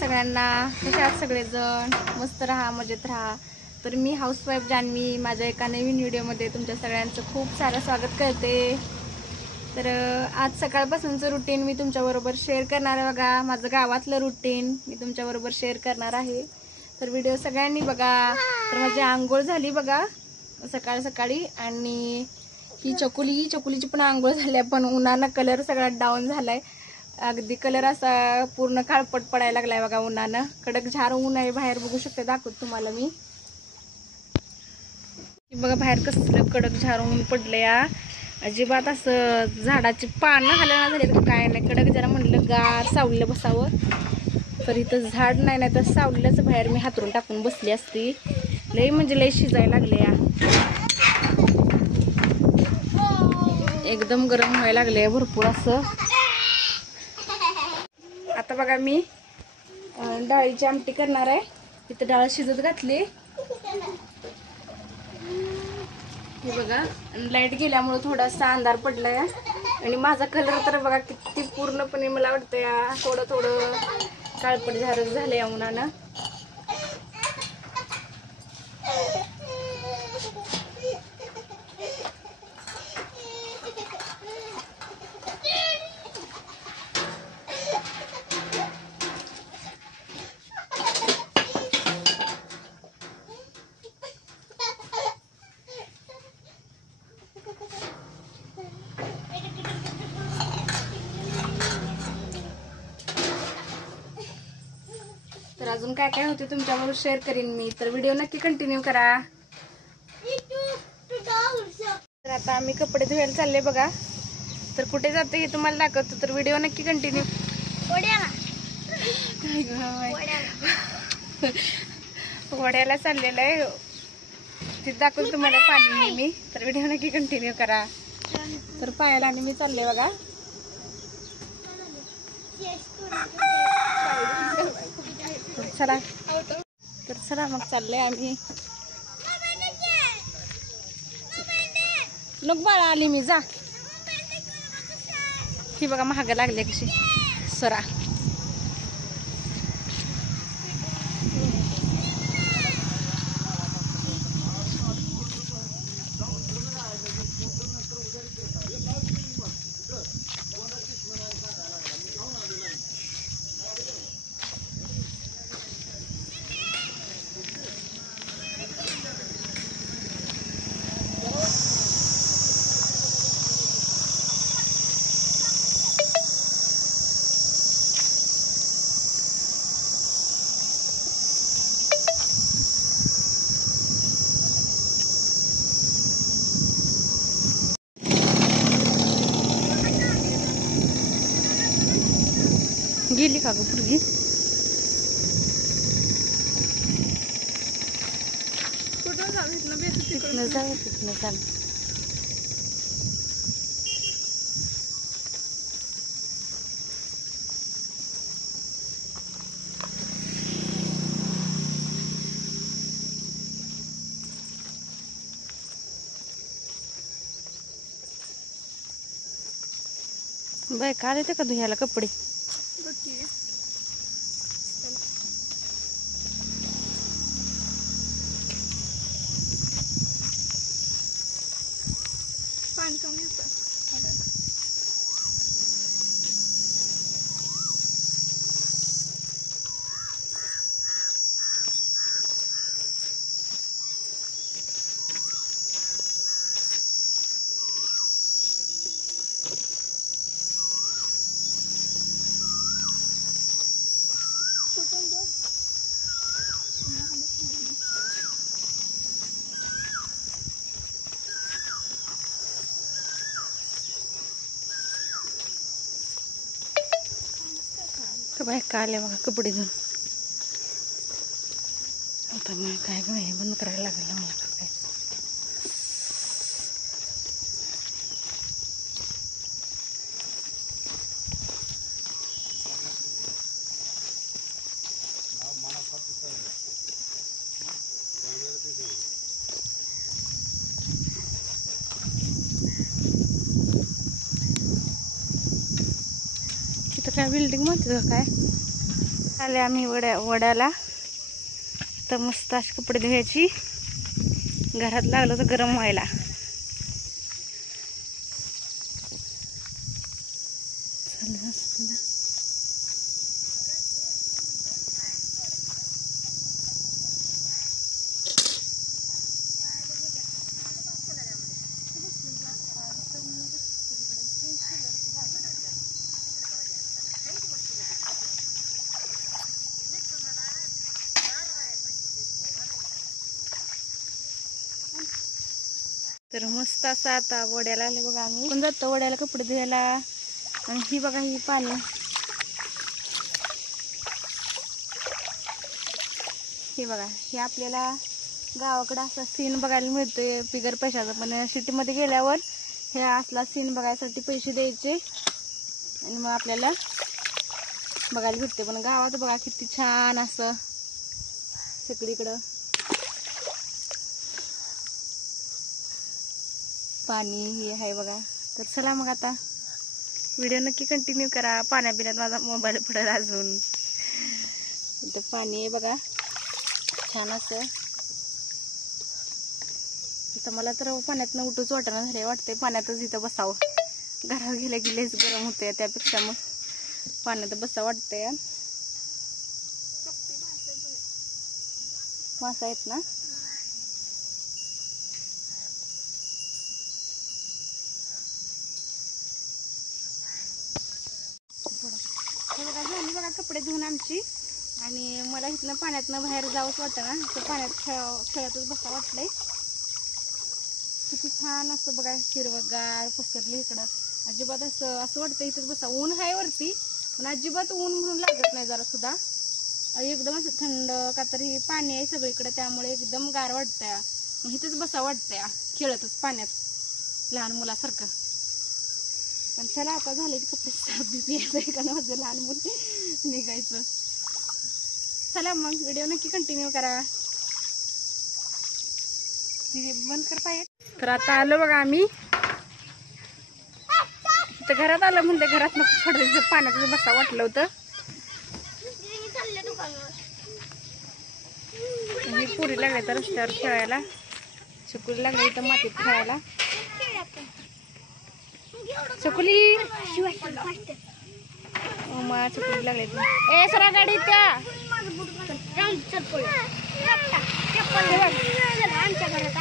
सगळ्यांना. कसे आहात सगळेजण? मस्त राहा, मजेत राहा. तर मी हाऊसवाईफ जान्हवी माझ्या एका नवीन व्हिडिओमध्ये तुमच्या सगळ्यांचं खूप सारं स्वागत करते. तर आज सकाळपासूनचं रुटीन मी तुमच्याबरोबर शेअर करणार आहे बघा. माझं गावातलं रुटीन मी तुमच्याबरोबर शेअर करणार आहे. तर व्हिडिओ सगळ्यांनी बघा. तर माझी आंघोळ झाली बघा सकाळ सकाळी, आणि ही चकुलीची पण आंघोळ झाली, पण उन्हानं कलर सगळा डाऊन झालाय. अगदी कलर असा पूर्ण काळपट पडायला लागलाय बघा उन्हानं. कडक झार ऊन आहे बाहेर, बघू शकते, दाखवत तुम्हाला मी. बघा बाहेर कसलं कडक झार ऊन पडलं या. अजिबात असं झाडाची पानं हलना झाली तर काय नाही. कडक जरा म्हणलं गार सावलीला बसावं, तर इथं झाड नाही, नाही तर सावलीलाच बाहेर मी हातरून टाकून बसली असती. लई म्हणजे लई शिजायला लागले या. एकदम गरम व्हायला लागले भरपूर असं. आता बघा मी डाळीची आमटी करणार आहे. इथं डाळ शिजत घातली हे बघा. लाईट गेल्यामुळे थोडासा अंधार पडलाय, आणि माझा कलर तर बघा किती पूर्णपणे मला वाटतं या थोडं थोडं काळपट झारच झालंय या उन्हानं. तर अजून काय काय होते तुमच्याबरोबर शेअर करीन मी, तर व्हिडिओ नक्की कंटिन्यू करा. तर आता आम्ही कपडे धुवायला चालले बघा. तर कुठे जाते हे तुम्हाला दाखवतो, तर व्हिडिओ नक्की कंटिन्यू. वड्याला चाललेलं आहे, तिथे दाखवतो तुम्हाला पाणी मी. तर व्हिडिओ नक्की कंटिन्यू करा. तर पायाला आणि मी चालले बघा. तर चला मग चाललंय आम्ही. नको बाळा, आली मी, जा. ही बघा महाग लागली कशी सरा. गेली का ग पुरगी? कुठं जाऊ? तिथनं चाल. बाय काल येते का धुयाला कपडे? पाणी कमी येतं. बाय काले बघा कपडे धुवून. आता मग काय ग हे बंद करायला लागलं मला काय. इथं काय बिल्डिंग म्हणते काय? आले आम्ही वड्याला. तर मस्त अशी कपडे धुवायची, घरात लागलं तर गरम व्हायला. तर मस्त असं आता वड्याला आले बघा. आम्ही पण जातो वड्याला कपडे धुवायला. आणि ही बघा ही पाणी, हे बघा हे आपल्याला गावाकडे असा सीन बघायला मिळतोय बिगर पैशाचा. पण सिटीमध्ये गेल्यावर हे असला सीन बघायसाठी पैसे द्यायचे आणि मग आपल्याला बघायला भेटते. पण गावात बघा किती छान असं सगळीकडं पाणी हे आहे बघा. तर चला मग आता व्हिडिओ नक्की कंटिन्यू करा. पाण्याबिण्यात माझा मोबाईल पडेल अजून. इथं पाणी आहे बघा छान असं. आता मला तर पाण्यातनं उठूच वाटणं झाले, वाटते पाण्यातच इथं बसावं. घरात गेल्या गेलेच गरम होते, त्यापेक्षा मग पाण्यात बसावं वाटतंय. मासा आहेत ना. झाली बघा कपडे धुवून आमची. आणि मला इथनं पाण्यातनं बाहेर जावंच वाटतं ना, तर पाण्यात खेळतच बसा वाटलंय. किती छान असं बघा हिरवगार पसरली इकडं. अजिबात असं वाटतं इथंच बसा. ऊन आहे वरती पण अजिबात ऊन म्हणून लागत नाही जरा सुद्धा. एकदम असं थंड, का तरी पाणी आहे सगळीकडे त्यामुळे एकदम गार वाटतंय. इथंच बसा वाटतंय खेळतच पाण्यात लहान मुलासारखं. पण चला आता झाले कपडे साफ बियायचं का माझं लहान मुल निघायचं. चला मग व्हिडिओ नक्की कंटिन्यू करा. बंद करता येत. तर आता आलो बघा आम्ही तर घरात आलो. म्हणते घरात नको थोडं पाण्यात बसा वाटलं होतं. मी पुरी लागले तर रस्त्यावर खेळायला, चकुली लागले इथं मातीत खेळायला. चकुली मा चकुली लागले ए सरा गाडी त्या आमच्या घरात